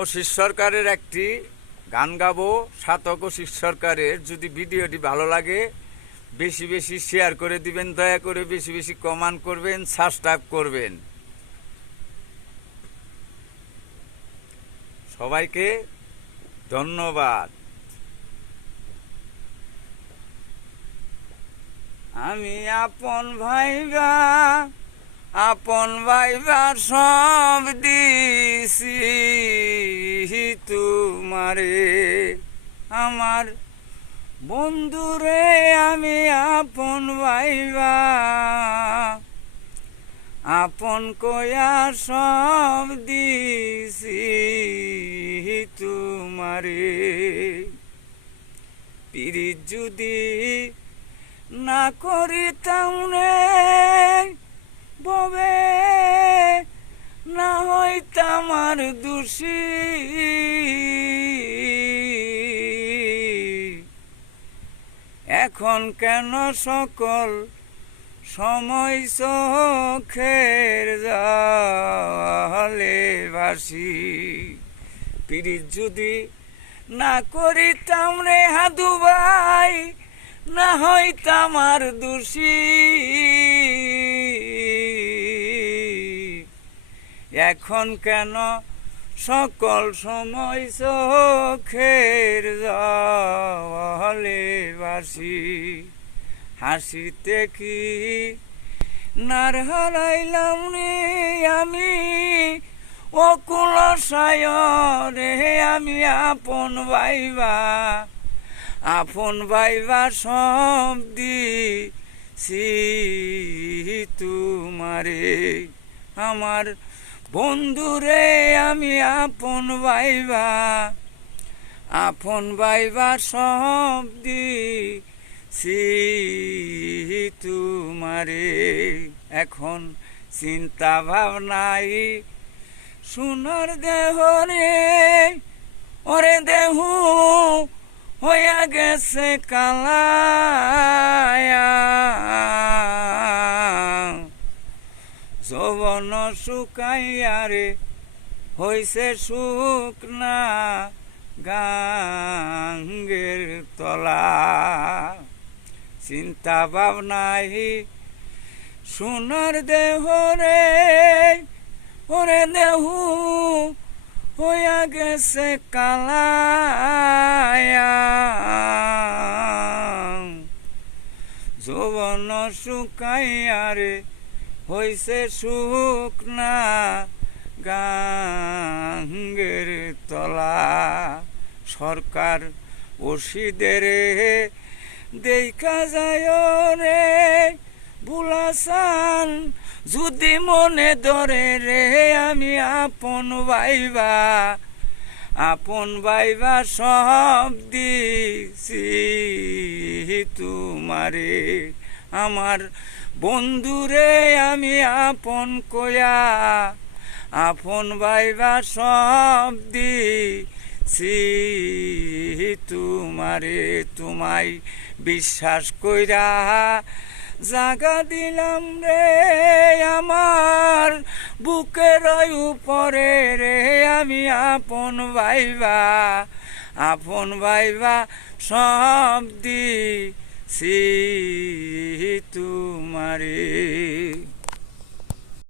অসিত সরকারের একটি গান গাবো। সাতক অসিত সরকারের। যদি ভিডিওটি ভালো লাগে বেশি বেশি শেয়ার করে দিবেন, দয়া করে বেশি বেশি কমেন্ট করবেন, সাবস্ক্রাইব করবেন। সবাইকে ধন্যবাদ। আমি আপন ভাইবা সব দিছি তোমারে, আমার বন্ধুরে আমি আপন ভাইবা আপন কয়া সব দিছি তোমারে। পিরিত যদি না করিতাম রে ববে, না হইতাম আর দোষী। এখন কেন সকল সময় চোখের জলে ভাসি। পিরিত যদি না করিতাম রে হাদু ভাই, না হইতাম আর দোষী। এখন কেন সকল সময় চোখের জলে ভাসি। হাসিতে কি নার হারাইলাম রে আমি, অকুল সায়রে আমি আপন ভাইবা সব দিছি তোমারে, আমার বন্ধুরে আমি আপন ভাইবা সব দিছি তোমারে। এখন চিন্তা ভাবনাই সোনার দেহ রে, ওরে দেহ হইয়া গেছে কালায়া। যৌবন শুকাইয়া রে হইছে শুকনা গাঙ্গের তলা। চিন্তা ভাবনাই সোনার দেহ রে, ওরে দেহ হইয়া গেছে কালায়া। যৌবন শুকাইয়া রে হইছে শুকনা গাঙ্গের তলা। সরকার ওসিদের দেখা যায় রে বুলাসান, যদি মনে ধরে রে আমি আপন ভাইবা সব দিছি তোমারে, আমার বন্ধুরে আমি আপন কয়া আপন ভাইবা সব দিছি তোমারে। তোমায় বিশ্বাস কইরা জাগা দিলাম রে আমার বুকের উপরে রে, আমি আপন ভাইবা সব দিছি তোমারে।